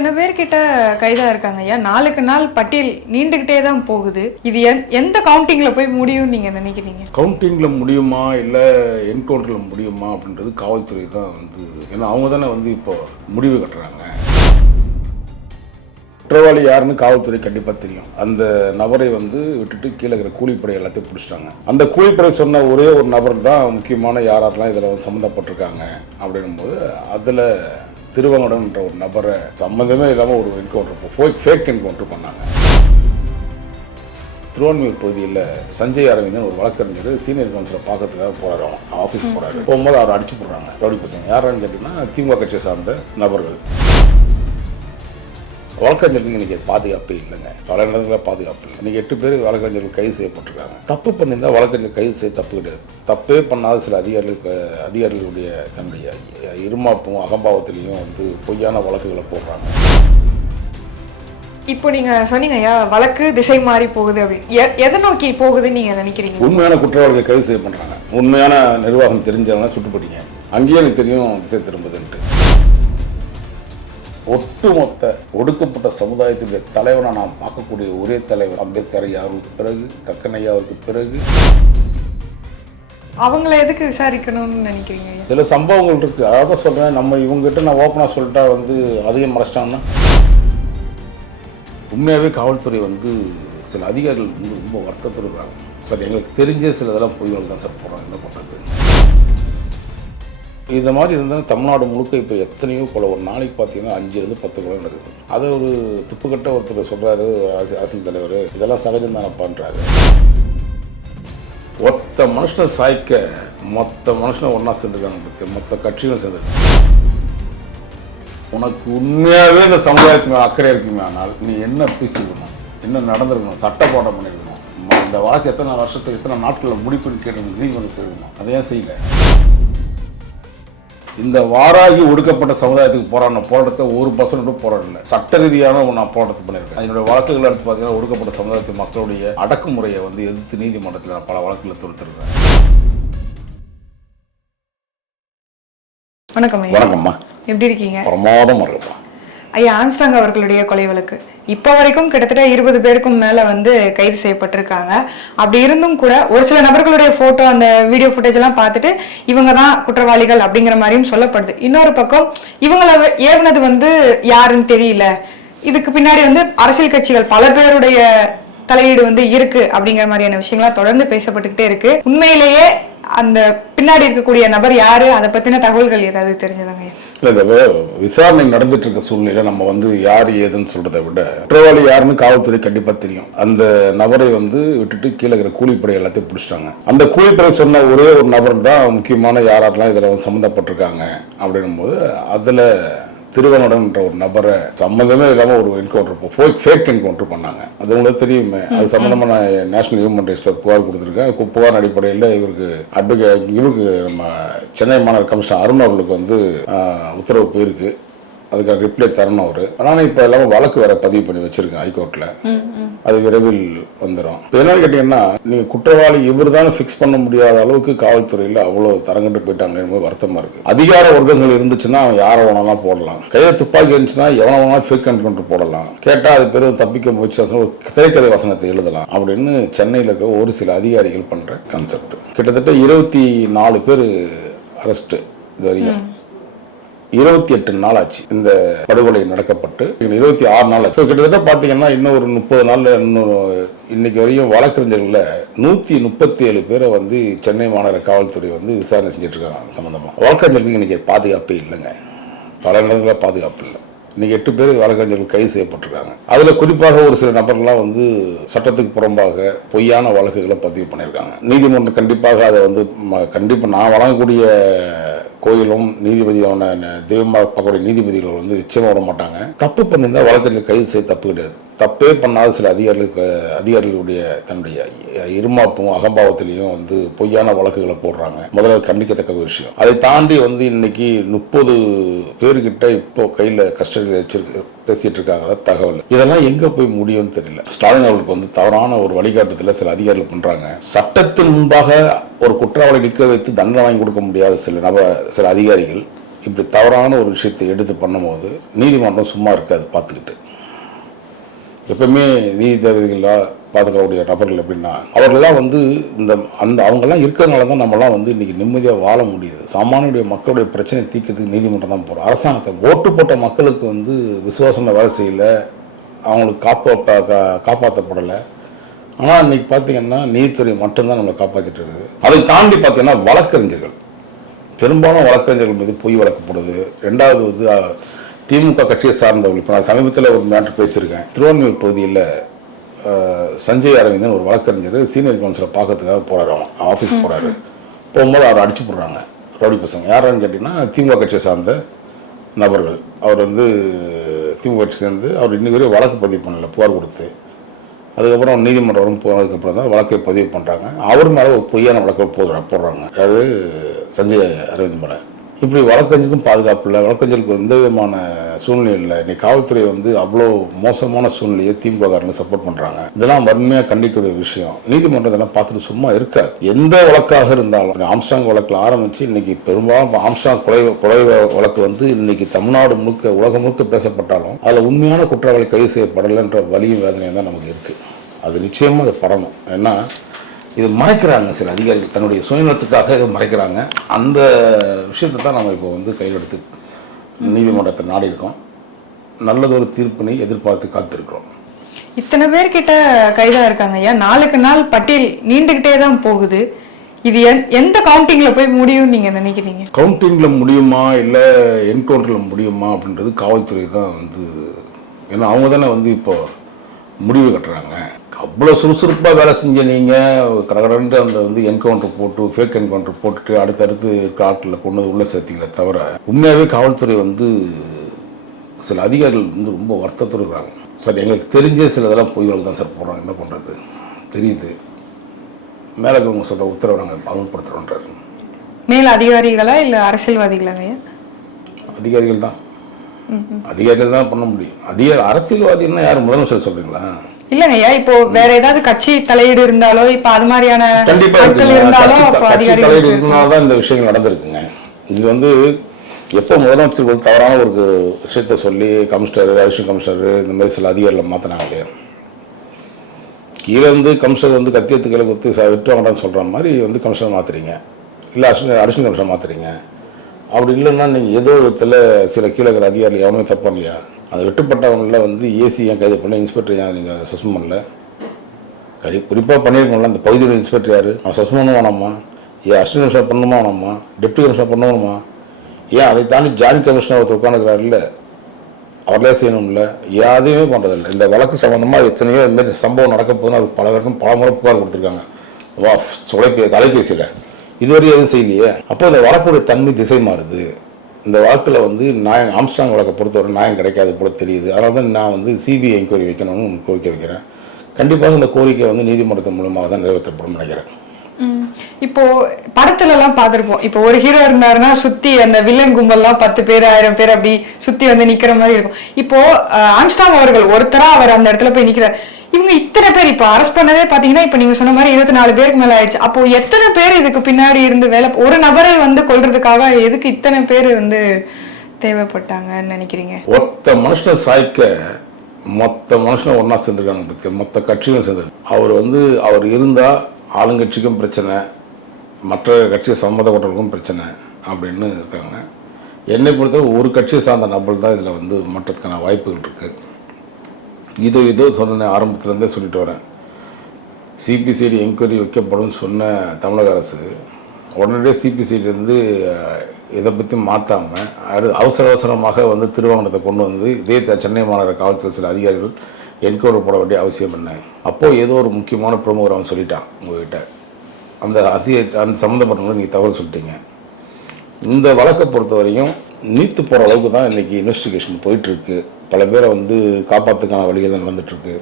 இத்தனை பேர்கிட்ட கைதா இருக்காங்க ஐயா, நாளுக்கு நாள் பட்டியல் நீண்டுகிட்டே தான் போகுது. இது எந்த கவுண்டிங்ல போய் முடியும்னு நீங்க நினைக்கிறீங்க? கவுண்டிங்ல முடியுமா இல்லை என்கவுண்டர்ல முடியுமா அப்படின்றது காவல்துறை தான் ஏன்னா அவங்க தானே இப்போ முடிவு கட்டுறாங்க. குற்றவாளி யாருன்னு காவல்துறை கண்டிப்பாக தெரியும். அந்த நபரை விட்டுட்டு கீழே இருக்கிற கூலிப்படை எல்லாத்தையும் பிடிச்சிட்டாங்க. அந்த கூலிப்படை சொன்ன ஒரே ஒரு நபர் தான் முக்கியமான யாரெல்லாம் இதில் சம்மந்தப்பட்டிருக்காங்க அப்படின்னும் போது அதில் திருவங்கடன்ற ஒரு நபரை சம்மந்தமே இல்லாமல் ஒரு என்கவுண்டர் ஃபேக் என்கவுண்டர் பண்ணாங்க. திருவான்மையூர் பகுதியில் சஞ்சய் அரவிந்தன் ஒரு வழக்கறிஞர் சீனியர் கவுன்சிலரை பார்க்கறதுக்காக போகிறாரு. ஆஃபீஸ் போகிறாரு. போகும்போது அவர் அடிச்சு போடுறாங்க ரவுடி பசங்க. யாருன்னு கேட்டிங்கன்னா திமுக கட்சியை சார்ந்த நபர்கள். வழக்கறிஞருக்கு இன்றைக்கி பாதுகாப்பே இல்லைங்க. பல இடங்களில் பாதுகாப்பு இல்லை. இன்றைக்கி 8 பேர் வழக்கறிஞர்கள் கைது செய்யப்பட்டிருக்காங்க. தப்பு பண்ணியிருந்தால் வழக்கறிஞர் கைது செய்ய தப்பு கிடையாது. தப்பே பண்ணாத சில அதிகாரிகளுடைய தன்னுடைய இருமாப்பும் அகம்பாவத்திலையும் பொய்யான வழக்குகளை போடுறாங்க. இப்போ நீங்க சொன்னீங்க ஐயா, வழக்கு திசை மாறி போகுது அப்படின்னு. எதை நோக்கி போகுதுன்னு நீங்க நினைக்கிறீங்க? உண்மையான குற்றவாளிகளை கைது செய்ய பண்ணுறாங்க. உண்மையான நிர்வாகம் தெரிஞ்சவங்க சுட்டுப்பட்டீங்க. அங்கேயே எனக்கு தெரியும் திசை திரும்புதுன்ட்டு. ஒட்டுமொத்த ஒடுக்கப்பட்ட சமுதாயத்துடைய தலைவனை நாம் பார்க்கக்கூடிய ஒரே தலைவர் அம்பேத்கர் ஐயாவுக்கு பிறகு, கக்கன் ஐயாவுக்கு பிறகு. அவங்கள எதுக்கு விசாரிக்கணும்னு நினைக்கிறீங்க? சில சம்பவங்கள் இருக்கு. அதான் சொல்றேன், நம்ம இவங்ககிட்ட நான் ஓப்பனாக சொல்லிட்டா அதையும் மறைச்சிட்டாங்கன்னா. உண்மையாகவே காவல்துறை சில அதிகாரிகள் ரொம்ப வருத்தத்தோடு இருக்காங்க. சார் எங்களுக்கு தெரிஞ்ச சில இதெல்லாம் பொய்கள் தான் சார் போகிறாங்க. என்ன பண்ணுறது? இந்த மாதிரி இருந்தால் தமிழ்நாடு முழுக்க இப்போ எத்தனையோ கொலை, ஒரு நாளைக்கு பார்த்தீங்கன்னா 5-10 கொலை நடக்குது. அதை ஒரு துப்புக்கட்ட ஒருத்தர் சொல்கிறாரு, அரசியல் தலைவர், இதெல்லாம் சகஜம் தானப்பான்றாரு. ஒத்த மனுஷனை சாய்க்க மொத்த மனுஷனை ஒன்றா சேர்ந்துருக்காங்க பற்றி, மொத்த கட்சிகளும் சேர்ந்துருக்காங்க. உனக்கு உண்மையாகவே இந்த சமுதாயத்துக்கு அக்கறை இருக்குமே, ஆனால் நீ என்ன பேசிக்கணும், என்ன நடந்திருக்கணும், சட்ட போராட்டம் பண்ணியிருக்கணும், இந்த வழக்கு எத்தனை வருஷத்துக்கு எத்தனை நாட்களில் முடிப்புன்னு கேட்டு நீதிமன்றம் போயிருக்கணும். அதை ஏன் செய்யல? இந்த வாராகி ஒடுக்கப்பட்ட சமுதாயத்துக்கு போராட்டத்தை 1% போராடல. சட்ட ரீதியான நான் போராட்டத்தை பண்ணியிருக்கேன். என்னோட வழக்குகள் எடுத்து பார்த்தீங்கன்னா ஒடுக்கப்பட்ட சமுதாயத்து மக்களுடைய அடக்குமுறையை எதிர்த்து நீதிமன்றத்தில் நான் பல வழக்குகளை தொடுத்திருக்கேன். வணக்கம் ஐயா. வணக்கம்மா. எப்படி இருக்கீங்க? பிரமாதமாக இருக்குப்பா. ஐயா, ஆம்ஸ்ட்ராங் அவர்களுடைய கொலை வழக்கு இப்போ வரைக்கும் கிட்டத்தட்ட 20 பேருக்கும் மேல கைது செய்யப்பட்டிருக்காங்க. அப்படி இருந்தும் கூட ஒரு சில நபர்களுடைய போட்டோ, அந்த வீடியோ ஃபுட்டேஜ் எல்லாம் பார்த்துட்டு இவங்க தான் குற்றவாளிகள் அப்படிங்கிற மாதிரியும் சொல்லப்படுது. இன்னொரு பக்கம் இவங்களை ஏவுனது யாருன்னு தெரியல, இதுக்கு பின்னாடி அரசியல் கட்சிகள் பல பேருடைய தலையீடு இருக்கு அப்படிங்கிற மாதிரியான விஷயங்கள்லாம் தொடர்ந்து பேசப்பட்டுக்கிட்டே இருக்கு. உண்மையிலேயே அந்த பின்னாடி இருக்கக்கூடிய நபர் யாரு, அதை பத்தின தகவல்கள் ஏதாவது தெரிஞ்சதாங்க? இல்லை, இந்த விசாரணை நடந்துட்டு இருக்க சூழ்நிலை நம்ம யார் ஏதுன்னு சொல்றதை விட குற்றவாளி யாருன்னு காவல்துறை கண்டிப்பா தெரியும். அந்த நபரை விட்டுட்டு கீழே இருக்கிற கூலிப்படை எல்லாத்தையும் பிடிச்சிட்டாங்க. அந்த கூலிப்படை சொன்ன ஒரே ஒரு நபர் தான் முக்கியமான யாரெல்லாம் இதில் சம்மந்தப்பட்டிருக்காங்க அப்படின்னும் போது அதில் திருவங்கடன்ற ஒரு நபரை சம்மந்தமே இல்லாமல் ஒரு என்கவுண்டர் ஃபேக் என்கவுண்டர் பண்ணாங்க. அது உங்களுக்கு தெரியுமே. அது சம்மந்தமாக நான் நேஷனல் ஹியூமன் ரைட்ஸில் புகார் கொடுத்துருக்கேன். புகார் அடிப்படையில் இவருக்கு நம்ம சென்னை மாநகர கமிஷனர் அருண் அவர்களுக்கு உத்தரவு போயிருக்கு. அதுக்கான ரிப்ளை தரணும் அவர். ஆனால் இப்போ எல்லாமே வழக்கு வேற பதிவு பண்ணி வச்சிருக்கேன் ஹைகோர்ட்டில். அது விரைவில் வந்துடும். இப்போ என்னன்னு கேட்டீங்கன்னா, நீங்கள் குற்றவாளி இவர் தான் ஃபிக்ஸ் பண்ண முடியாத அளவுக்கு காவல்துறையில் அவ்வளோ தரங்கட்டு போயிட்டாங்க. வருத்தமாக இருக்கு. அதிகார வர்க்கங்கள் இருந்துச்சுன்னா அவன் யாரை வேணாலும் போடலாம். கையில் துப்பாக்கி இருந்துச்சுன்னா எவனை வேணாலும் ஃபேக் என்கவுண்டர் போடலாம். கேட்டால் அது பேர் தப்பிக்க முயற்சி ஒரு திரைக்கதை வசனத்தை எழுதலாம் அப்படின்னு சென்னையில் இருக்கிற ஒரு சில அதிகாரிகள் பண்ணுற கான்செப்ட். கிட்டத்தட்ட 24 பேர் அரெஸ்ட். இது வரையும் 28 நாள் ஆச்சு இந்த படுகொலை நடக்கப்பட்டு. 26 நாள் ஆச்சு. கிட்டத்தட்ட பார்த்தீங்கன்னா இன்னும் ஒரு 30 நாள்ல இன்னும் இன்னைக்கு வரையும் வழக்கறிஞர்களில் 137 பேரை சென்னை மாநகர காவல்துறை விசாரணை செஞ்சுட்டு இருக்காங்க சம்பந்தமா. வழக்கறிஞர்களுக்கு இன்னைக்கு பாதுகாப்பே இல்லைங்க. பல இடங்களில் பாதுகாப்பு இல்லை. இன்னைக்கு 8 பேர் வழக்கறிஞர்கள் கைது செய்யப்பட்டிருக்காங்க. அதுல குறிப்பாக ஒரு சில நபர்கள்லாம் சட்டத்துக்கு புறம்பாக பொய்யான வழக்குகளை பதிவு பண்ணியிருக்காங்க. நீதிமன்றம் கண்டிப்பாக அதை கண்டிப்பாக நான் வழங்கக்கூடிய கோயிலும் நீதிபதியான தெய்வமாக பார்க்கக்கூடிய நீதிபதிகள் நிச்சயமாக விட மாட்டாங்க. தப்பு பண்ணியிருந்தால் வழக்கறிஞர் கைது செய்ய தப்பு கிடையாது. தப்பே பண்ணாத சில அதிகாரிகளுடைய தன்னுடைய இருமாப்பும் அகம்பாவத்திலையும் பொய்யான வழக்குகளை போடுறாங்க. முதல்ல கண்டிக்கத்தக்க விஷயம். அதை தாண்டி இன்னைக்கு 30 பேர்கிட்ட இப்போ கையில் கஸ்டடியில் வச்சிருக்கு பேசிட்டு இருக்காங்க தகவல். இதெல்லாம் எங்க போய் முடியும்னு தெரியல. ஸ்டாலின் அவர்களுக்கு தவறான ஒரு வழிகாட்டுதல சில அதிகாரிகள் பண்றாங்க. சட்டத்தின் முன்பாக ஒரு குற்றவாளி நிற்க வைத்து தண்டனை வாங்கி கொடுக்க முடியாத சில அதிகாரிகள் இப்படி தவறான ஒரு விஷயத்தை எடுத்து பண்ணும்போது நீதிமன்றம் சும்மா இருக்காது பார்த்துக்கிட்டு. எப்பவுமே நீதிபதிகளாக பார்த்துக்கக்கூடிய நபர்கள் எப்படின்னா அவர்கள்லாம் வந்து அவங்கெல்லாம் இருக்கிறதுனால தான் நம்மளாம் வந்து இன்றைக்கி நிம்மதியாக வாழ முடியுது. சாமானியுடைய மக்களுடைய பிரச்சனை தீர்க்கிறதுக்கு நீதிமன்றம் தான் போகிறோம். அரசாங்கத்தை ஓட்டு போட்ட மக்களுக்கு வந்து விசுவாசமாக வேலை செய்யலை, அவங்களுக்கு காப்பாற்றப்படலை. ஆனால் இன்றைக்கி பார்த்தீங்கன்னா நீதித்துறை மட்டும்தான் நம்மளை காப்பாற்றிட்டு இருக்குது. அதை தாண்டி பார்த்தீங்கன்னா வழக்கறிஞர்கள், பெரும்பாலும் வழக்கறிஞர்கள் மீது பொய் வழக்கு போடுது. ரெண்டாவது வந்து திமுக கட்சியை சார்ந்தவர்கள். இப்போ நான் சமீபத்தில் ஒரு மேட்டர் பேசியிருக்கேன். திருவான்மியூர் பகுதியில் சஞ்சய் அரவிந்தன் ஒரு வழக்கறிஞர் சீனியர் கவுன்சிலரை பார்க்கறதுக்காக போகிறாரு. அவன் ஆஃபீஸ் போகிறாரு. போகும்போது அவரை அடிச்சு போடுறாங்க ரவுடி பசங்க. யாரான்னு கேட்டிங்கன்னா திமுக கட்சியை சார்ந்த நபர்கள். அவர் வந்து திமுக கட்சி சேர்ந்து அவர் இன்னைக்கு வரையும் வழக்கு பதிவு பண்ணல, புகார் கொடுத்து. அதுக்கப்புறம் நீதிமன்றம் போனதுக்கப்புறம் தான் வழக்கை பதிவு பண்ணுறாங்க. அவர் மேலே ஒரு பொய்யான வழக்கை போடுறாங்க. அதாவது சஞ்சய் அரவிந்த் மேலே. இப்படி வழக்கறிஞருக்கும் பாதுகாப்பு இல்லை, வழக்கறிஞருக்கு எந்த விதமான சூழ்நிலை இல்லை. இன்னைக்கு காவல்துறை வந்து அவ்வளோ மோசமான சூழ்நிலையை திமுக சப்போர்ட் பண்ணுறாங்க. இதெல்லாம் வன்மையாக கண்டிக்கக்கூடிய விஷயம். நீதிமன்றம் இதெல்லாம் பார்த்துட்டு சும்மா இருக்காது. எந்த வழக்காக இருந்தாலும் ஆம்ஸ்ட்ராங் வழக்கில் ஆரம்பித்து இன்னைக்கு பெரும்பாலும் ஆம்ஸ்ட்ராங் கொலை வழக்கு வந்து இன்னைக்கு தமிழ்நாடு முழுக்க உலகம் முழுக்க பேசப்பட்டாலும் அதில் உண்மையான குற்றவாளி கைது செய்யப்படலைன்ற வலியும் வேதனையும் தான் நமக்கு இருக்குது. அது நிச்சயமாக அது படணும். ஏன்னா இது மறைக்கிறாங்க சில அதிகாரிகள், தன்னுடைய சுயநலத்துக்காக இதை மறைக்கிறாங்க. அந்த விஷயத்தை தான் நம்ம இப்போ வந்து கையில் எடுத்து நீதிமன்றத்தை நாடி இருக்கோம். நல்லதொரு தீர்ப்பினை எதிர்பார்த்து காத்திருக்கிறோம். இத்தனை பேர்கிட்ட கைதா இருக்காங்க ஐயா. நாளுக்கு நாள் பட்டியல் நீண்டுகிட்டே தான் போகுது. இது எந்த கவுண்டிங்ல போய் முடியும்னு நீங்க நினைக்கிறீங்க? கவுண்டிங்ல முடியுமா இல்லை என்கவுண்டர்ல முடியுமா அப்படின்றது காவல்துறை தான் வந்து, ஏன்னா அவங்க தானே வந்து இப்போ முடிவு கட்டுறாங்க. அவ்வளோ சுறுசுறுப்பாக வேலை செஞ்ச நீங்கள் கடற்கடன்ட்டு அந்த வந்து என்கவுண்டர் போட்டு ஃபேக் என்கவுண்டர் போட்டுட்டு அடுத்தடுத்து காட்டில் கொண்டு உள்ளே சேர்த்திங்களே தவிர உண்மையாகவே காவல்துறை வந்து சில அதிகாரிகள் வந்து ரொம்ப வருத்தத்தோடு இருக்கிறாங்க. சார் எங்களுக்கு தெரிஞ்ச சில இதெல்லாம் பொய்களுக்கு தான் சார் போடுறாங்க, என்ன பண்ணுறது தெரியுது. மேலே அவங்க சொல்கிற உத்தரவை நாங்கள் அமல்படுத்துகிறோன்றாரு. மேல் அதிகாரிகளா இல்லை அரசியல்வாதிகளாங்க? அதிகாரிகள் தான், அதிகாரிகள் தான் பண்ண முடியும். அரசியல்வாதின்னா யார் முதலமைச்சர் சொல்கிறீங்களா? இல்லங்க ஐயா, இப்போ வேற ஏதாவது கட்சி தலையீடு இருந்தாலோ இப்ப அது மாதிரியான தலையீடு இருந்தால்தான் இந்த விஷயங்கள் நடந்திருக்குங்க. இது வந்து எப்போ முதலமைச்சர் வந்து தவறான ஒரு விஷயத்த சொல்லி கமிஷனர், அடிஷனல் கமிஷனர் இந்த மாதிரி சில அதிகாரிகளை மாற்றினாங்க இல்லையா, கீழே வந்து கமிஷனர் வந்து கத்தியத்து கீழே குத்து விட்டு வாங்கடான்னு சொல்கிற மாதிரி வந்து கமிஷனர் மாற்றுறீங்க, இல்லை அடிஷனல் கமிஷனர் மாற்றுறீங்க. அப்படி இல்லைன்னா நீங்கள் ஏதோ விதத்தில் சில கீழே இருக்கிற அதிகாரிகள் எவனுமே தப்பு இல்லையா, அதை வெட்டுப்பட்டவங்களில் வந்து ஏசி ஏன் கைது பண்ணல, இன்ஸ்பெக்டர் ஏன் நீங்கள் சஸ்பெண்ட் பண்ணல, குறிப்பாக பண்ணியிருக்கோம்ல அந்த பகுதியோட இன்ஸ்பெக்டர் யார், அவன் சஸ்பெண்ட் பண்ண வேணாமா, ஏன் அசிஸ்டன்ட் கமிஷனர் பண்ணணுமா வேணாமா, டெப்டி கமிஷனர் பண்ணணுமா, ஏன் அதை தாண்டி ஜாயின்ட் கமிஷனர் ஒருத்தர் உட்காந்துக்கிறாரு இல்லை அவர்களே செய்யணும்ல, யாரையுமே பண்ணுறதில்லை. இந்த வழக்கு சம்மந்தமாக எத்தனையோ இந்த சம்பவம் நடக்க போதுன்னு அது பல பேருக்கும் பல முறை புகார் கொடுத்துருக்காங்க தொலைபேசியில், இதுவரை எதுவும் செய்யலையே. அப்போ இந்த வழக்குடைய தன்மை திசை மாறுது. இந்த வழக்கில் வந்து நியாயம், ஆம்ஸ்ட்ராங் வழக்கை பொறுத்தவரை நியாயம் கிடைக்காது போல தெரியுது. அதனால தான் நான் வந்து சிபிஐ என்கொயரி வைக்கணும்னு கோரிக்கை வைக்கிறேன். கண்டிப்பாக இந்த கோரிக்கை வந்து நீதிமன்றத்தின் மூலமாக தான் நிறைவேற்றப்படும் நினைக்கிறேன். இப்போ படத்துல எல்லாம் பார்த்திருப்போம், இப்போ ஒரு ஹீரோ இருந்தாருன்னா சுத்தி அந்த வில்லன் கும்பல்லாம் 10 பேர் 1000 பேர் அப்படி சுத்தி வந்து நிக்கிற மாதிரி இருக்கும். இப்போ ஆம்ஸ்ட்ராங் அவர்கள் ஒருத்தரா அவர் அந்த இடத்துல போய் நிக்கிறார். இவங்க இத்தனை பேர் இப்போ அரெஸ்ட் பண்ணதே பாத்தீங்கன்னா இப்ப நீங்க சொன்ன மாதிரி 24 பேருக்கு மேல ஆயிடுச்சு. அப்போ எத்தனை பேர் இதுக்கு பின்னாடி இருந்து வேலை, ஒரு நபரை வந்து கொல்றதுக்காக எதுக்கு இத்தனை பேர் வந்து தேவைப்பட்டாங்கன்னு நினைக்கிறீங்க? ஒத்த மனுஷனை சாய்க்க மொத்த மனுஷனை ஒன்னா சேர்ந்துருக்காங்க பத்தி, மொத்த கட்சியும் சேர்ந்துருக்கு. அவர் வந்து அவர் இருந்தா ஆளுங்கட்சிக்கும் பிரச்சனை, மற்ற கட்சியை சம்மந்தப்பட்டவர்களுக்கும் பிரச்சனை அப்படின்னு இருக்காங்க. என்னை பொறுத்தவரை ஒரு கட்சியை சார்ந்த நபர் தான் இதில் வந்து மாற்றத்துக்கான வாய்ப்புகள் இருக்குது. இதோ சொன்ன ஆரம்பத்துலேருந்தே சொல்லிட்டு வரேன். சிபிசிஐடி என்கொயரி வைக்கப்படும் சொன்ன தமிழக அரசு உடனடியே சிபிசிஐடிலேருந்து இதை பற்றி மாற்றாமல் அவசரமாக வந்து திருவாங்கணத்தை கொண்டு வந்து இதே சென்னை மாநகர காவல்துறை சில அதிகாரிகள் என்கொயரி போட வேண்டிய அவசியம் என்ன? அப்போது ஏதோ ஒரு முக்கியமான பிரமுகர் அவன் சொல்லிட்டான் உங்ககிட்ட, அந்த சம்மந்தப்பட்டவங்க நீங்கள் தகவல் சொல்லிட்டீங்க. இந்த வழக்கை பொறுத்த வரையும் நீத்து போகிற அளவுக்கு தான் இன்றைக்கி இன்வெஸ்டிகேஷன் போயிட்டுருக்கு. பல பேரை வந்து காப்பாற்றுக்கான வழிகள் தான் நடந்துட்டுருக்கு.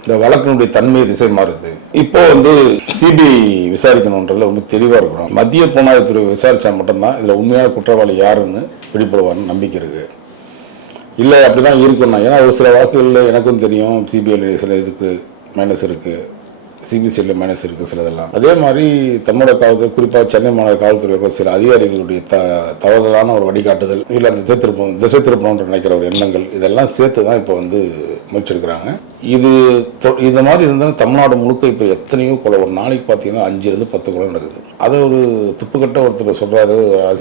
இந்த வழக்கினுடைய தன்மை திசை மாறுது. இப்போ வந்து சிபிஐ விசாரிக்கணுன்றதுல ரொம்ப தெளிவாக இருக்கணும். மத்திய புலனாய்வுத்துறை விசாரித்தா மட்டும்தான் இதில் உண்மையான குற்றவாளி யாருன்னு பிடிபடுவார்னு நம்பிக்கை இருக்குது. இல்லை அப்படி தான் இருக்குன்னா, ஏன்னா ஒரு சில வழக்குகளில் எனக்கும் தெரியும் சிபிஐ சில இதுக்கு மைனஸ் இருக்குது, சிபிசிஐடியில் மைனஸ் இருக்குது சிலதெல்லாம். அதே மாதிரி தமிழக காவல்துறை, குறிப்பாக சென்னை மாநகர காவல்துறை சில அதிகாரிகளுடைய தவறுதலான ஒரு வழிகாட்டுதல், இல்லை அந்த திசை திருப்பணும்னு நினைக்கிற ஒரு எண்ணங்கள், இதெல்லாம் சேர்த்து தான் இப்போ வந்து முயற்சி எடுக்கிறாங்க. இந்த மாதிரி இருந்தாலும் தமிழ்நாடு முழுக்க இப்போ எத்தனையோ கொலை, ஒரு நாளைக்கு பார்த்தீங்கன்னா 5 to 10 கொலை நடக்குது. அதை ஒரு துப்புக்கட்ட ஒருத்தர் சொல்கிறாரு,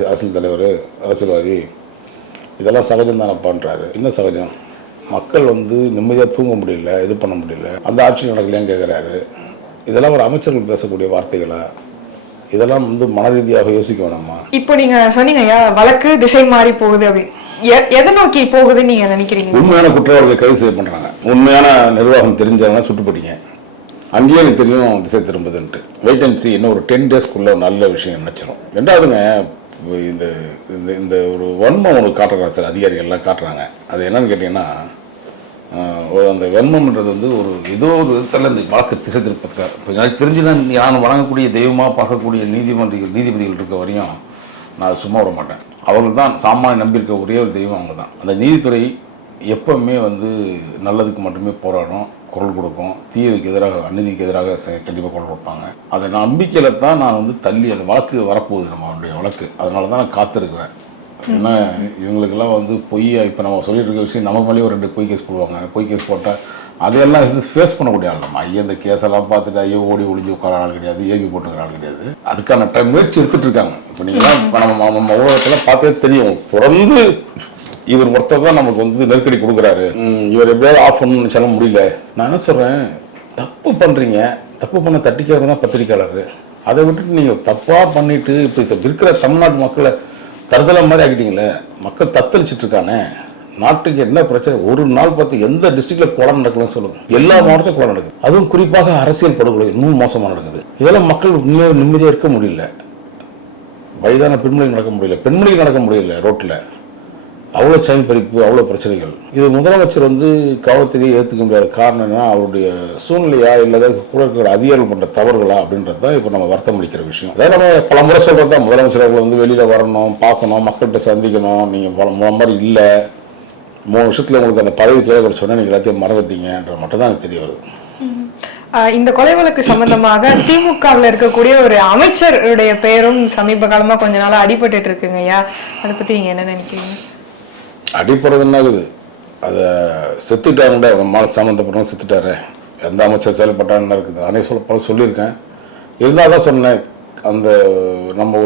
அரசியல் தலைவர், அரசியல்வாதி, இதெல்லாம் சகஜம் தானப்பான்றாரு. என்ன சகஜம்? மக்கள் வந்து நிம்மதியாக தூங்க முடியல, இது பண்ண முடியல, அந்த ஆட்சி நடக்கலையான்னு கேட்குறாரு. இதெல்லாம் ஒரு அமைச்சர்கள் பேசக்கூடிய வார்த்தைகளா? இதெல்லாம் வந்து மன ரீதியாக யோசிக்க வேணாமா? இப்போ நீங்க சொன்னீங்க ஐயா, வழக்கு திசை மாறி போகுது அப்படின்னு, எதை நோக்கி போகுதுன்னு நீங்க நினைக்கிறீங்க? உண்மையான குற்றவாளிகளை கைது செய்ய பண்றாங்க. உண்மையான நிர்வாகம் தெரிஞ்சவங்க சுட்டுப்பட்டீங்க. அங்கேயே எனக்கு தெரியும் திசை திரும்புதுன்ட்டு. Wait and C. இன்னும் ஒரு 10 daysக்குள்ள நல்ல விஷயம் நினைச்சிடும். ரெண்டாவதுங்க, இந்த இந்த ஒரு வன்மம் ஒன்று காட்டுறாங்க சார், அதிகாரிகள் எல்லாம் காட்டுறாங்க. அது என்னன்னு கேட்டீங்கன்னா, அந்த வன்மம்ன்றது வந்து ஒரு ஏதோ ஒரு விதத்தில் இந்த வழக்கு திசை திருப்பதுக்காக. இப்போ எனக்கு தெரிஞ்சுதான் நான் வழங்கக்கூடிய தெய்வமாக பார்க்கக்கூடிய நீதிபதிகள் இருக்க வரையும் நான் சும்மா விட மாட்டேன். அவர்கள் தான் சாமானிய நம்பியிருக்க ஒரே ஒரு தெய்வம், அவங்க தான். அந்த நீதித்துறை எப்பவுமே வந்து நல்லதுக்கு மட்டுமே போராடும், குரல் கொடுக்கும். தீயதுக்கு எதிராக, அநீதிக்கு எதிராக கண்டிப்பாக குரல் கொடுப்பாங்க. அந்த நம்பிக்கையில் தான் நான் வந்து தள்ளி அந்த வழக்கு வரப்போகுது, நம்மளுடைய வழக்கு. அதனால தான் நான் காத்திருக்கிறேன். ஏன்னா இவங்களுக்கெல்லாம் வந்து பொய்யா, இப்போ நம்ம சொல்லிட்டு இருக்க விஷயம், நம்ம மேலேயே ஒரு 2 பொய் கேஸ் போடுவாங்க. பொய் கேஸ் போட்டால் அதையெல்லாம் வந்து ஃபேஸ் பண்ணக்கூடிய ஆள் நம்ம. ஐயா இந்த கேஸெல்லாம் பார்த்துட்டு ஐயோ ஓடி ஒளிஞ்சு உட்கார ஆள் கிடையாது, ஏபி போட்டுக்கிற ஆள் கிடையாது. அதுக்கான முயற்சி எடுத்துட்டு இருக்காங்க. இப்போ நீங்களாம் இப்போ நம்ம ஊடகத்தில் பார்த்தே தெரியும், தொடர்ந்து இவர் ஒருத்தர் தான் நமக்கு வந்து நெருக்கடி கொடுக்குறாரு. இவர் எப்படியாவது ஆஃப் பண்ணணும்னு நினச்சாலும் முடியல. நான் என்ன சொல்கிறேன், தப்பு பண்ணுறீங்க, தப்பு பண்ண தட்டிக்கிறவர் தான் பத்திரிக்கையாளர். அதை விட்டுட்டு நீங்கள் தப்பாக பண்ணிட்டு இப்போ இருக்கிற தமிழ்நாட்டு மக்களை தருதலை மாதிரி ஆக்கிட்டீங்களே. மக்கள் தத்தளிச்சுட்டு இருக்கானே. நாட்டுக்கு என்ன பிரச்சனை? ஒரு நாள் பார்த்து எந்த டிஸ்ட்ரிக்ட்ல கொலை நடக்கலன்னு சொல்லுங்க. எல்லா மாவட்டத்திலும் கொலை நடக்குது. அதுவும் குறிப்பாக அரசியல் படுகொலை இன்னும் மோசமாக நடக்குது. இதெல்லாம் மக்கள் நிம்மதியாக இருக்க முடியல. வயதான பெண்மணிகள் நடக்க முடியல, பெண்மணிகள் நடக்க முடியல ரோட்டில். அவ்வளோ செயல் பறிப்பு, அவ்வளோ பிரச்சனைகள். இது முதலமைச்சர் வந்து காவல்துறையை ஏற்றுக்க முடியாத காரணம் என்ன? அவருடைய சூழ்நிலையா, இல்லை கூட இருக்கிற அதிகாரிகள் பண்ணுற தவறுகளா அப்படின்றது தான் இப்போ நம்ம வருத்தம் அளிக்கிற விஷயம். அதாவது நம்ம பல முறை சொல்கிறது தான், முதலமைச்சர் அவங்களை வந்து வெளியில் வரணும், பார்க்கணும், மக்கள்கிட்ட சந்திக்கணும். நீங்கள் பல மாதிரி இல்லை, 3 வருஷத்தில் உங்களுக்கு அந்த பதவி கீழே சொன்னால் நீங்கள் எல்லாத்தையும் மறந்துட்டீங்கன்ற மட்டும் தான் எனக்கு தெரிய வருது. இந்த கொலை வழக்கு சம்பந்தமாக திமுகவில் இருக்கக்கூடிய ஒரு அமைச்சருடைய பெயரும் சமீப காலமாக கொஞ்ச நாளாக அடிபட்டு இருக்குங்க ஐயா. அதை பற்றி நீங்கள் என்ன நினைக்கிறீங்க? அடிப்படுறதுன்னா இருக்குது, அதை செத்துட்டாருண்டா, சம்மந்தப்பட்டவங்க செத்துட்டாரு, எந்த அமைச்சர் செயல்பட்டான்னு இருக்குது. நானே சொல்லியிருக்கேன். இருந்தால் தான் சொன்னேன், அந்த நம்ம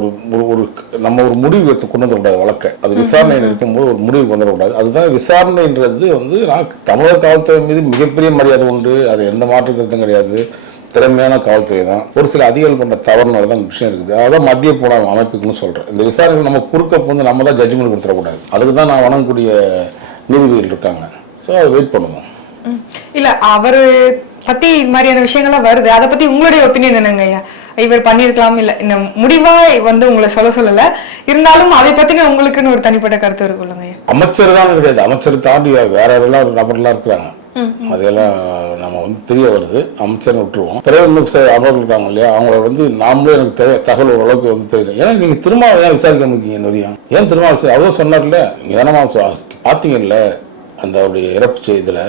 ஒரு முடிவு எடுத்து கொண்டு வந்துடக்கூடாது வழக்கை. அது விசாரணையில் இருக்கும்போது ஒரு முடிவு கொண்டு வரக்கூடாது. அதுதான் விசாரணைன்றது வந்து நான் தமிழக காவல்துறை மீது மிகப்பெரிய மரியாதை உண்டு. அது எந்த மாற்று கருத்தும் கிடையாது. திறமையான காவல்துறை தான். ஒரு சில அதிகாரிகள் பண்ணுற தவறுனால தான் விஷயம் இருக்குது. அதான் மத்திய புலனாய்வு அமைப்புக்குன்னு சொல்கிறேன். இந்த விசாரணைகள் நம்ம குறுக்க வந்து நம்ம தான் ஜட்ஜ்மெண்ட் கொடுத்துடக்கூடாது. அதுக்கு தான் நான் வணங்கக்கூடிய நீதிபதிகள் இருக்காங்க. ஸோ அதை வெயிட் பண்ணுவோம். இல்லை, அவர் பற்றி இது மாதிரியான விஷயங்கள்லாம் வருது. அதை பற்றி உங்களுடைய ஒப்பீனியன் என்னங்க ஐயா? இவர் பண்ணியிருக்கலாம், இல்லை இந்த முடிவாக வந்து உங்களை சொல்லலை, இருந்தாலும் அதை பற்றின உங்களுக்குன்னு ஒரு தனிப்பட்ட கருத்து இருக்குல்லங்க ஐயா? அமைச்சர் தான் கிடையாது, அமைச்சர் தாண்டி வேற யாரெல்லாம் நபர்லாம் இருக்கிறாங்க. அதெல்லாம் நம்ம வந்து தெரிய வருது. அமைச்சர் விட்டுருவோம். பிறகு அவர்கள் இருக்காங்க இல்லையா, அவங்கள வந்து நாமளே எனக்கு தகவல் ஓரளவுக்கு வந்து தெரியும். ஏன்னா நீங்க திரும்ப ஏன் விசாரிக்க முடியுங்க நொரியும்? ஏன் திரும்ப அவ்வளோ சொன்னார்ல, நீங்க தானே பார்த்தீங்கல்ல அந்த அவருடைய இறப்பு செய்தியில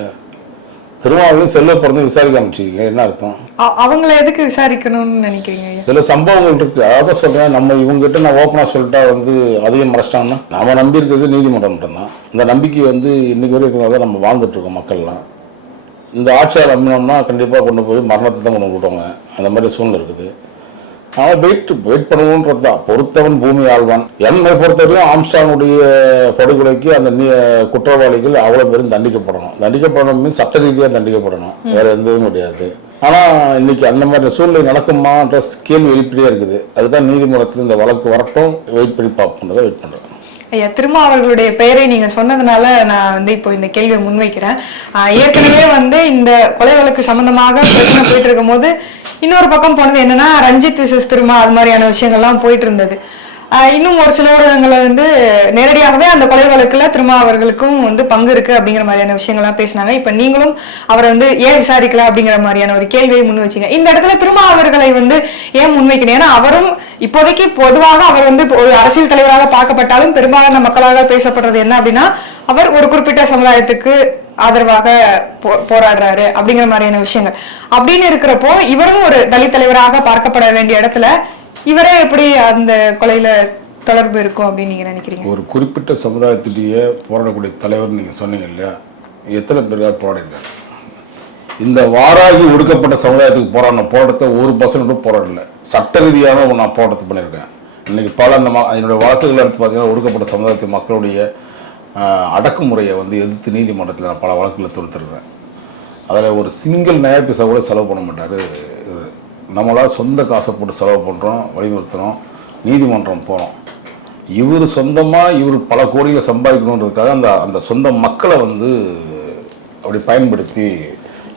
திருமாவளையும் செல்வ பிறந்து விசாரிக்க அமைச்சிருக்கீங்க. என்ன அர்த்தம்? அவங்கள எதுக்கு விசாரிக்கணும்னு நினைக்கிறீங்க? சில சம்பவங்கள் இருக்கு. அதான் சொல்றேன், நம்ம இவங்ககிட்ட நான் ஓப்பனா சொல்லிட்டா வந்து அதையும் மறைச்சிட்டாங்கன்னா நாம நம்பி இருக்கிறது நீதிமன்றம் மட்டும்தான். அந்த நம்பிக்கை வந்து இன்னைக்கு வரைக்கும் நம்ம வாழ்ந்துட்டு இருக்கோம். மக்கள்லாம் இந்த ஆட்சியாளர் நம்பினோம்னா கண்டிப்பாக கொண்டு போய் மரணத்தை தான் கொண்டு விடுவாங்க. அந்த மாதிரி சூழ்நிலை இருக்குது. ஆனால் வெயிட் பண்ணுவோன்றது தான். பொறுத்தவன் பூமி ஆழ்வான். என்னை பொறுத்தவரையும் ஆம்ஸ்டாங்குடைய படுகொலைக்கு அந்த குற்றவாளிகள் அவ்வளோ பேரும் தண்டிக்கப்படணும் மீன்ஸ் சட்ட ரீதியாக தண்டிக்கப்படணும். வேற எதுவும் கிடையாது. ஆனால் இன்னைக்கு அந்த மாதிரி சூழ்நிலை நடக்குமான்ற கேள்வி வெளிப்படையாக இருக்குது. அதுதான் நீதிமன்றத்தில் இந்த வழக்கு வரட்டும், வெயிட் பண்ணி பார்ப்போம். வெயிட் பண்ணுறேன். ஐயா, திரும்ப அவர்களுடைய பெயரை நீங்க சொன்னதுனால நான் வந்து இப்போ இந்த கேள்வியை முன்வைக்கிறேன். ஏற்கனவே வந்து இந்த கொலை வழக்கு சம்பந்தமாக பிரச்சனை போயிட்டு இருக்கும் போது இன்னொரு பக்கம் போனது என்னன்னா, ரஞ்சித் விசஸ் திருமா அது மாதிரியான விஷயங்கள்லாம் போயிட்டு இருந்தது. இன்னும் ஒரு சில ஊடகங்களை வந்து நேரடியாகவே அந்த கொலை வழக்குல திருமா அவர்களுக்கும் வந்து பங்கு இருக்கு அப்படிங்கிற மாதிரியான விஷயங்கள்லாம் பேசினாங்க. இப்ப நீங்களும் அவரை வந்து ஏன் விசாரிக்கல அப்படிங்கிற மாதிரியான ஒரு கேள்வியை முன் வச்சீங்க. இந்த இடத்துல திருமா அவர்களை வந்து ஏன் முன்வைக்கணும்? ஏன்னா அவரும் இப்போதைக்கு பொதுவாக அவர் வந்து ஒரு அரசியல் தலைவராக பார்க்கப்பட்டாலும் பெரும்பாலான மக்களாக பேசப்படுறது என்ன அப்படின்னா, அவர் ஒரு குறிப்பிட்ட சமுதாயத்துக்கு ஆதரவாக போராடுறாரு அப்படிங்கிற மாதிரியான விஷயங்கள் அப்படின்னு இருக்கிறப்போ இவரும் ஒரு தலித் தலைவராக பார்க்கப்பட வேண்டிய இடத்துல இவரே எப்படி அந்த கொலையில தொடர்பு இருக்கும் அப்படின்னு நீங்க நினைக்கிறீங்க? ஒரு குறிப்பிட்ட சமுதாயத்திலேயே போராடக்கூடிய தலைவர் நீங்க சொன்னீங்க இல்லையா, எத்தனை பேர் போராடிருக்காங்க? இந்த வாராகி ஒடுக்கப்பட்ட சமுதாயத்துக்கு போராட்டத்தை 1% போராடல. சட்ட ரீதியான நான் போராட்டத்தை பண்ணியிருக்கேன். இன்னைக்கு பல என்னுடைய வழக்குகள் எடுத்து பார்த்தீங்கன்னா ஒடுக்கப்பட்ட சமுதாயத்து மக்களுடைய அடக்குமுறையை எதிர்த்து நீதிமன்றத்தில் நான் பல வழக்குகளை தொடுத்துருக்கேன். அதில் ஒரு சிங்கிள் நயா பைசா கூட செலவு பண்ண மாட்டார். நம்மளால் சொந்த காசை போட்டு செலவு பண்ணுறோம், வலியுறுத்துகிறோம், நீதிமன்றம் போகிறோம். இவர் சொந்தமாக இவர் பல கோடிகளை சம்பாதிக்கணுன்றதுக்காக அந்த சொந்த மக்களை அப்படி பயன்படுத்தி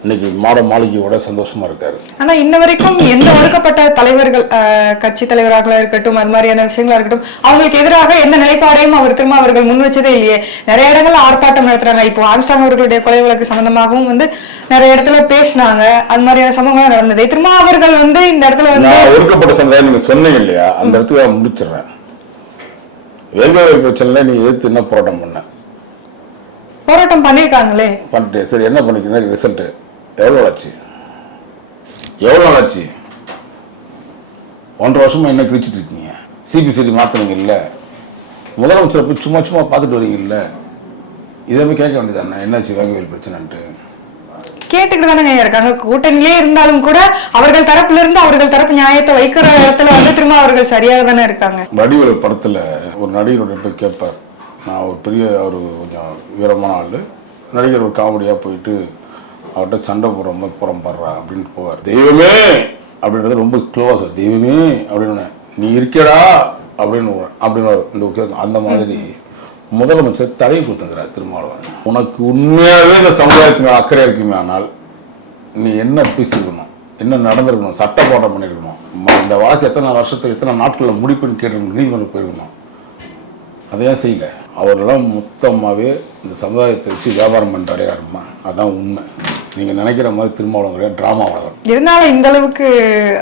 இன்னைக்கு மாளிகையோட சந்தோஷமா இருக்காரு. ஆனா இன்ன வரைக்கும் எந்த ஒடுக்கப்பட்ட தலைவர்கள், கட்சி தலைவராக இருக்கட்டும், அது மாதிரியான விஷயங்களா இருக்கட்டும், அவங்களுக்கு எதிராக எந்த நிலைப்பாடையும் திரும்ப அவர்கள் முன் வச்சதே இல்லையே. நிறைய இடங்கள்ல ஆர்ப்பாட்டம் நடத்துறாங்க. இப்போ ஆம்ஸ்ட்ராங் அவர்களுடைய கொலை வழக்கு சம்பந்தமாகவும் நிறைய இடத்துல பேசினாங்க. அது மாதிரியான சம்பவங்கள் நடந்தது. திரும்ப அவர்கள் இந்த இடத்துல ஒடுக்கப்பட்ட சமுதாயம் நீங்க சொன்னீங்க இல்லையா, அந்த இடத்துல நான் முடிச்சிடுறேன். வேங்கவேல் பிரச்சனை நீங்க எதிர்த்து என்ன போராட்டம் பண்ணிருக்காங்களே, பண்ணிட்டு சரி என்ன பண்ணிக்கிறீங்க? ரிசல்ட் எவ்வளோ ஆச்சு? 1.5 வருஷமா என்ன கிழிச்சிட்டு இருக்கீங்க? சிபிசிடி மாத்தினீங்க இல்ல, முதலமைச்சரை போய் சும்மா பார்த்துட்டு வரீங்க இல்ல, இதை போய் கேட்க வேண்டியதானே என்னாச்சு வேங்கவேல் பிரச்சனைன்ட்டு? கேட்டுக்கிட்டு தானே இருக்காங்க. கூட்டணியிலே இருந்தாலும் கூட அவர்கள் தரப்புல இருந்து அவர்கள் தரப்பு நியாயத்தை வைக்கிற இடத்துல திரும்ப அவர்கள் சரியாக தானே இருக்காங்க. வடிவேலு படத்துல ஒரு நடிகரோட போய் கேட்பார், நான் ஒரு பெரிய கொஞ்சம் வீரமான ஆள், நடிகர் ஒரு காமெடியாக போயிட்டு அவர்கிட்ட சண்டை போடுற மாதிரி புறம் பாடுறா அப்படின்னு போவார். தெய்வமே அப்படின்றது ரொம்ப க்ளோஸ். தெய்வமே அப்படின்னு நீ இருக்கடா அப்படின்னு இந்த அந்த மாதிரி முதலமைச்சர் தடை கொடுத்துங்கிறார் திருமாவளவன். உனக்கு உண்மையாகவே இந்த சமுதாயத்துக்கு அக்கறை இருக்குமே, ஆனால் நீ என்ன பேசிருக்கணும், என்ன நடந்திருக்கணும், சட்ட போராட்டம் பண்ணியிருக்கணும், இந்த வழக்கு எத்தனை நாட்களில் முடிப்புன்னு கேட்டு நீதிமன்றம் போயிருக்கணும். அதையும் செய்யல. அவரெல்லாம் மொத்தமாகவே இந்த சமுதாயத்தை வச்சு வியாபாரம் பண்ணிட்டு அடையாருமா. அதான் உண்மை. நீங்க நினைக்கிற மாதிரி திருமாவளவன் டிராமா வளரும். எதனால இந்த அளவுக்கு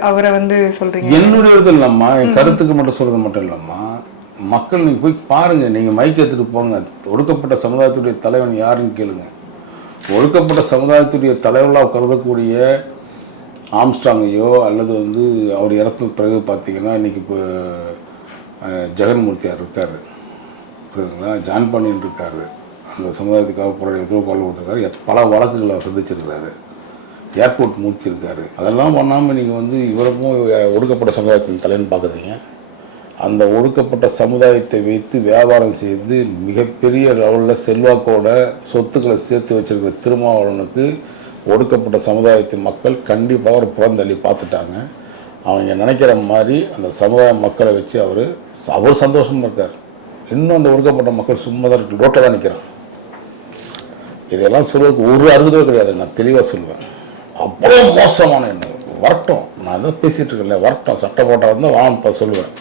அவரை சொல்றீங்க? என்னுடைய இது இல்லம்மா, என் கருத்துக்கு மட்டும் சொல்றது மட்டும் இல்லம்மா. மக்கள் நீங்க போய் பாருங்க, நீங்க மைக் எடுத்துட்டு போங்க. ஒடுக்கப்பட்ட சமுதாயத்துடைய தலைவன் யாருன்னு கேளுங்க. ஒடுக்கப்பட்ட சமுதாயத்துடைய தலைவர்களாக கருதக்கூடிய ஆம்ஸ்ட்ராங்கையோ அல்லது அவர் இறப்பு பிறகு பார்த்தீங்கன்னா இன்னைக்கு இப்போ ஜெகன்மூர்த்தியார் இருக்காரு, புரியுதுங்களா, ஜான் பாண்டியன் இருக்காரு, அந்த சமுதாயத்துக்காக போராடி எவ்வளோ குரல் கொடுத்துருக்காரு, பல வழக்குகளை சந்திச்சிருக்கிறாரு, ஏர்போர்ட் மூர்த்தி இருக்காரு. அதெல்லாம் பண்ணாமல் நீங்கள் இவருக்கும் ஒடுக்கப்பட்ட சமுதாயத்தின் தலைன்னு பார்க்குறீங்க. அந்த ஒடுக்கப்பட்ட சமுதாயத்தை வைத்து வியாபாரம் செய்து மிகப்பெரிய லெவலில் செல்வாக்கோட சொத்துக்களை சேர்த்து வச்சிருக்கிற திருமாவளவனுக்கு ஒடுக்கப்பட்ட சமுதாயத்தின் மக்கள் கண்டிப்பாக ஒரு புறந்தள்ளி பார்த்துட்டாங்க. அவங்க நினைக்கிற மாதிரி அந்த சமுதாய மக்களை வச்சு அவர் சந்தோஷமாக இருக்கார். இன்னும் அந்த ஒடுக்கப்பட்ட மக்கள் சும்மா தான் இருக்கு, ரோட்டில் தான் நிற்கிறான். இதெல்லாம் சொல்றதுக்கு ஒரு அறுபதோ கிடையாது. நான் தெளிவாக சொல்லுவேன். அவ்வளோ மோசமான எண்ணம் வரட்டும். நான் தான் பேசிகிட்டு இருக்கேன்ல, வரட்டும். சட்ட போட்டால் இருந்தால் வாங்க சொல்லுவேன்.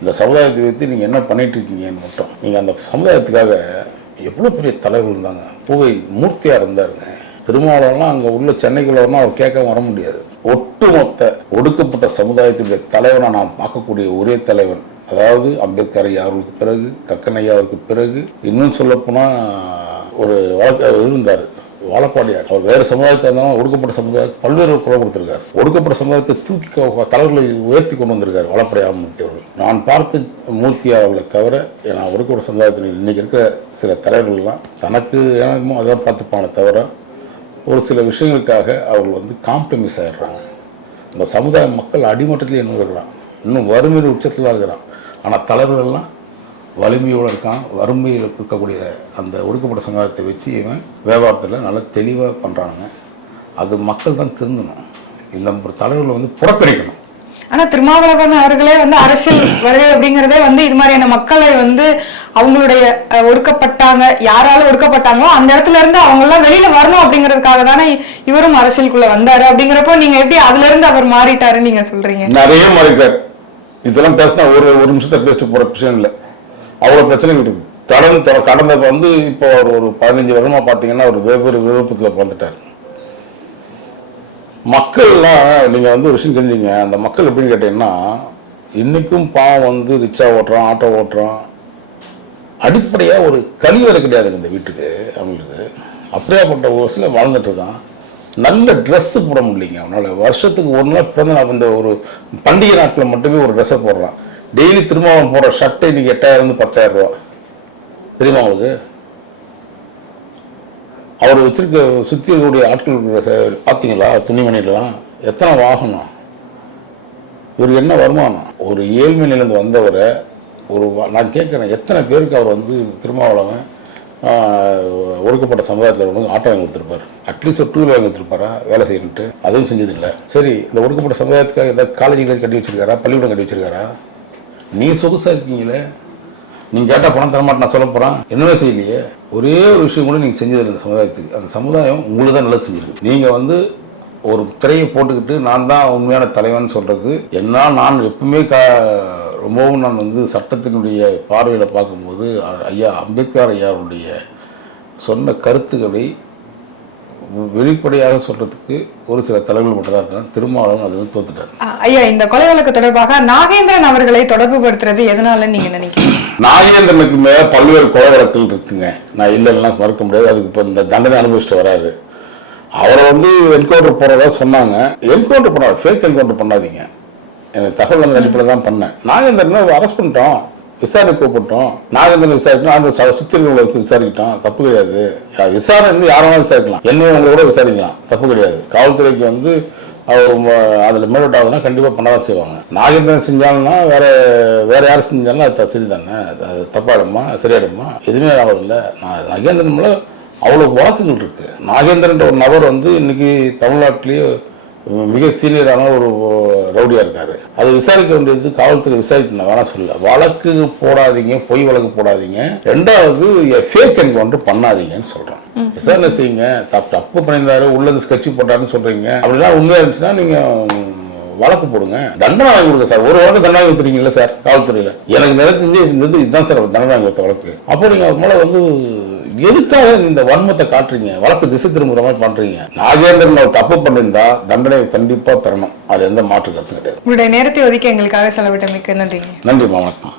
இந்த சமுதாயத்தை வைத்து நீங்கள் என்ன பண்ணிட்டு இருக்கீங்கன்னு மட்டும். நீங்கள் அந்த சமுதாயத்துக்காக எவ்வளோ பெரிய தலைவர்கள் இருந்தாங்க. பூவை மூர்த்தியாக இருந்தாருங்க. திருமாவளவன்லாம் அங்கே உள்ள சென்னைக்குள்ளவனா அவர் கேட்க வர முடியாது. ஒட்டுமொத்த ஒடுக்கப்பட்ட சமுதாயத்துடைய தலைவனை நான் பார்க்கக்கூடிய ஒரே தலைவன், அதாவது அம்பேத்கர் ஐயாவுக்கு பிறகு, கக்கன் ஐயாவுக்கு பிறகு, இன்னும் சொல்லப்போனால் ஒரு இருந்தார் வாழப்பாடியார். அவர் வேறு சமுதாயத்தை இருந்தாலும் ஒடுக்கப்பட்ட சமுதாயம் பல்வேறு குரல் கொடுத்திருக்காரு. ஒடுக்கப்பட்ட சமுதாயத்தை தூக்கி தலைவர்களை உயர்த்தி கொண்டு வந்திருக்காரு வாழப்பாடி ராமமூர்த்தி அவர்கள். நான் பார்த்து மூர்த்தி அவர்களை தவிர நான் ஒடுக்கப்பட்ட சமுதாயத்தில் இன்னைக்கு இருக்க சில தலைவர்கள்லாம் தனக்கு எனக்குமோ அதான் பார்த்துப்பானே தவிர ஒரு சில விஷயங்களுக்காக அவர்கள் காம்ப்ரமைஸ் ஆகிடுறாங்க. இந்த சமுதாய மக்கள் அடிமட்டத்தில் இன்னும் இருக்கிறான், இன்னும் வறுமையில் உச்சத்தில் இருக்கிறான். ஆனால் தலைவர்கள்லாம் வலிமையோடு இருக்கான். வறுமையில் இருக்கக்கூடிய அந்த ஒடுக்கப்பட்ட சமுதாயத்தை வச்சு இவன் வியாபாரத்தில் நல்லா தெளிவாக பண்ணுறானுங்க. அது மக்கள் தான் திருந்தணும். இந்த தலைவர்களை புறக்கணிக்கணும். ஆனால் திருமாவளவன் அவர்களே அரசியல் வருகை அப்படிங்கிறதே இது மாதிரியான மக்களை அவங்களுடைய ஒடுக்கப்பட்டாங்க, யாராலும் ஒடுக்கப்பட்டாங்களோ அந்த இடத்துல இருந்து அவங்க எல்லாம் வெளியில வரணும் அப்படிங்கிறதுக்காக தானே இவரும் அரசியலுக்குள்ள வந்தாரு. அப்படிங்கிறப்போ நீங்க எப்படி அதுல இருந்து அவர் மாறிட்டாருன்னு நீங்க சொல்றீங்க? நிறைய மாறிட்டார். இதெல்லாம் பேசினா ஒரு நிமிஷத்தை பேசிட்டு போற விஷயம் இல்லை. அவ்வளோ பிரச்சனைகள் இருக்கு. கடந்த இப்போ ஒரு 15 வருடமா பார்த்தீங்கன்னா ஒரு வெவ்வேறு விருப்பத்தில் பிறந்துட்டார். மக்கள்லாம் நீங்க ஒரு விஷயம் தெரிஞ்சுங்க. அந்த மக்கள் எப்படின்னு கேட்டீங்கன்னா இன்னைக்கும் பாவம் ரிக்ஷா ஓட்டுறான், ஆட்டோ ஓட்டுறான். அடிப்படையாக ஒரு கழிவறை கிடையாதுங்க இந்த வீட்டுக்கு. அவங்களுக்கு அப்படியாப்பட்ட வயசில் வாழ்ந்துட்டு இருக்கான். நல்ல ட்ரெஸ்ஸு போட முடியலைங்க அவனால். வருஷத்துக்கு ஒரு நாள் பிறந்த நான் இந்த ஒரு பண்டிகை நாட்களில் மட்டுமே ஒரு ட்ரெஸ்ஸை போடுறான். டெய்லி திருமாவளவன் போடுற ஷர்ட்டு இன்னைக்கு 8,000 10,000 ரூபா. தெரியுமா அவங்களுக்கு? அவர் வச்சிருக்க சுற்றி இருக்கக்கூடிய ஆட்கள் பார்த்தீங்களா? துணிமணிலாம் எத்தனை வாகனம், இவர் என்ன வருமானம்? ஒரு ஏழ்மை நிலையிலிருந்து வந்தவரை நான் கேட்குறேன், எத்தனை பேருக்கு அவர் வந்து திருமாவளவன் ஒடுக்கப்பட்ட சமுதாயத்தில் வந்து ஆட்டோ வாங்கி கொடுத்துருப்பாரு? அட்லீஸ்ட் ஒரு 2 வீலர் வாங்கி கொடுத்துருப்பாரா வேலை செய்யணுட்டு? அதுவும் செஞ்சதில்லை. சரி, இந்த ஒடுக்கப்பட்ட சமுதாயத்துக்காக ஏதாவது காலேஜுகளை கட்டி வச்சிருக்காரா, பள்ளிக்கூடம் கட்டி வச்சிருக்காரா? நீ சொகுசாக இருக்கீங்களே, நீங்கள் கேட்டால் பணம் தரமாட்டேன் நான் சொல்ல போகிறேன். என்னவே செய்யலையே. ஒரே ஒரு விஷயம் கூட நீங்கள் செஞ்சதில்லை இந்த சமுதாயத்துக்கு. அந்த சமுதாயம் உங்களுக்கு தான் நல்லது செஞ்சுருக்கு. நீங்கள் வந்து ஒரு திரையை போட்டுக்கிட்டு நான் தான் உண்மையான தலைவன் சொல்கிறது என்ன? நான் எப்பவுமே ரொம்பவும் நான் வந்து சட்டத்தினுடைய பார்வையில் பார்க்கும்போது ஐயா அம்பேத்கர் ஐயாவுடைய சொன்ன கருத்துக்களை வெளிப்படையாக சொல்றதுக்கு ஒரு சில தலைவர்கள் மட்டும் தான் இருக்காங்க. திருமாவளவன் அது வந்து தோத்துட்டாரு. ஐயா, இந்த கொலை வழக்கு தொடர்பாக நாகேந்திரன் அவர்களை தொடர்பு படுத்துறது எதனால நீங்க நினைக்கிறீங்க? நாகேந்திரனுக்கு மேல பல்வேறு கொலை வழக்குகள் இருக்குங்க. நான் இல்லைன்னா மறுக்க முடியாது. அதுக்கு இப்போ இந்த தண்டனை அனுபவிச்சுட்டு வராரு. அவரை வந்து என்கவுண்டர் போறதா சொன்னாங்க. என்கவுண்டர் பண்ணாது, ஃபேக் என்கவுண்டர் பண்ணாதீங்க. எனக்கு தகவல் அந்த அடிப்படையில் தான் பண்ணேன். நாகேந்திரனை அரெஸ்ட் பண்ணிட்டோம், விசாரணை கூப்பிட்டோம். நாகேந்திரன் விசாரிக்கணும், அந்த சுற்றி விசாரிக்கிட்டோம், தப்பு கிடையாது. விசாரணை வந்து யாராலும் விசாரிக்கலாம், என்னையும் உங்களை கூட விசாரிக்கலாம், தப்பு கிடையாது. காவல்துறைக்கு வந்து அவர் அதில் மேலோட்டாகுதுன்னா கண்டிப்பாக பண்ணதான் செய்வாங்க. நாகேந்திரன் செஞ்சாலும்னா வேற யாரும் செஞ்சாலும் அது சரி தானே, அது தப்பாயிடுமா சரியாயிடுமா? எதுவுமே ஆகாதில்லை. நாகேந்திரன் மேலே அவ்வளோ வழக்குகள் இருக்கு. நாகேந்திரன் ஒரு நபர் வந்து இன்னைக்கு தமிழ்நாட்டிலேயே மிக சீனியரான ஒரு ரவுடியா இருக்காரு. அதை விசாரிக்க வேண்டியது காவல்துறை விசாரிக்கணும், வேணா சொல்ல. வழக்கு போடாதீங்க, பொய் வழக்கு போடாதீங்க. ரெண்டாவது ஃபேக் என்கவுண்டர் பண்ணாதீங்கன்னு சொல்றேன். விசாரணை செய்யுங்க. தப்பு பண்ணியிருந்தாரு, உள்ள ஸ்கெட்ச் போட்டாருன்னு சொல்றீங்க. அப்படின்னா உண்மையா இருந்துச்சுன்னா நீங்க வழக்கு போடுங்க, தண்டனை வாங்கி கொடுங்க சார். ஒரு வழக்கு தண்டனை வாங்கி கொடுத்துருக்கீங்களா சார் காவல்துறையில? எனக்கு நினைஞ்சு இருந்தது இதுதான் சார் தண்டனை வாங்கி கொடுத்த வழக்கு. அப்போ நீங்க அவர் மேல வந்து எதுக்காக இந்த வன்மத்தை காட்டுறீங்க, வழக்கு திசை திரும்புற மாதிரி பண்றீங்க? நாகேந்திரன் அவர் தப்பு பண்ணியிருந்தா தண்டனை கண்டிப்பா பெறணும், அது எந்த மாற்று கருத்து கிடையாது. உங்களுடைய நேரத்தை ஒதுக்கி எங்களுக்காக செலவிட்டமைக்கு நன்றி. நன்றி மாமா.